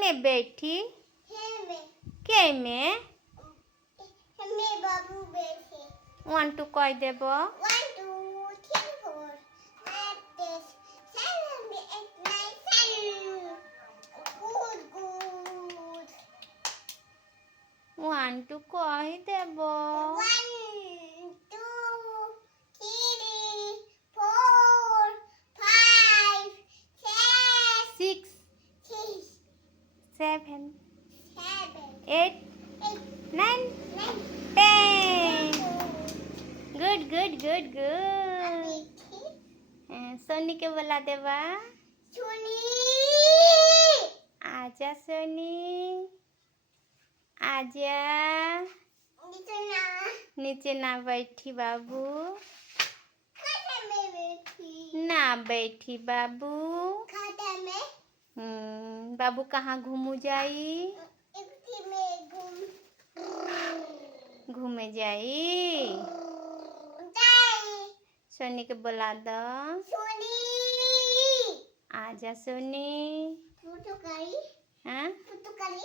में बैठी? के में? बाबू बैठे। 1 2 कह देब। 1 2 3 4 5 6 7 8 9 10। Good good। 1 2 कह देब। 1 2 3 4 5 6 7 7 8 8 9 9 10। Good good good good. Soni के बोला देबा। सोनी आजा सोनी, आजा। नीचे ना बैठी बाबू। खाता में बैठी। ना बैठी बाबू। खाता में। बाबू कहाँ घूमू जाई? इसी में घूमे जाई। सोनी के बोला दो। सोनी आजा सोनी। फोटो करी। हाँ? फोटो करी।